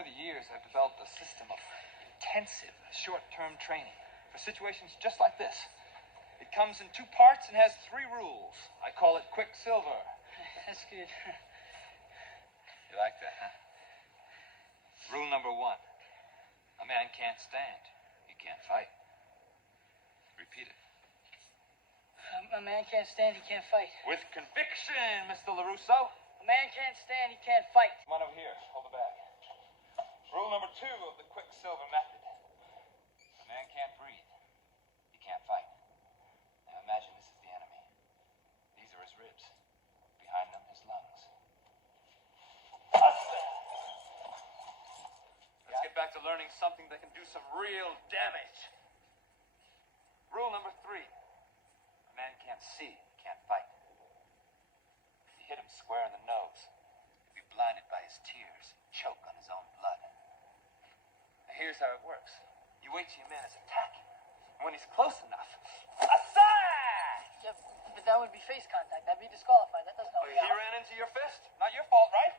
Over the years, I've developed a system of intensive, short-term training for situations just like this. It comes in 2 parts and has 3 rules. I call it Quicksilver. That's good. You like that, huh? Rule number 1. A man can't stand. He can't fight. Repeat it. A man can't stand, he can't fight. With conviction, Mr. Larusso. A man can't stand, he can't fight. Come on over here. Hold the bag. Rule number 2 of the Quicksilver method. A man can't breathe. He can't fight. Now imagine this is the enemy. These are his ribs. Behind them, his lungs. Let's get back to learning something that can do some real damage. Rule number 3. A man can't see, can't fight. If you hit him square in the nose, he'll be blinded by his tears, choke on his own blood. Now here's how it works. You wait till your man is attacking. And when he's close enough, aside! Yeah, but that would be face contact. That'd be disqualified. That doesn't help. He ran into your fist. Not your fault, right?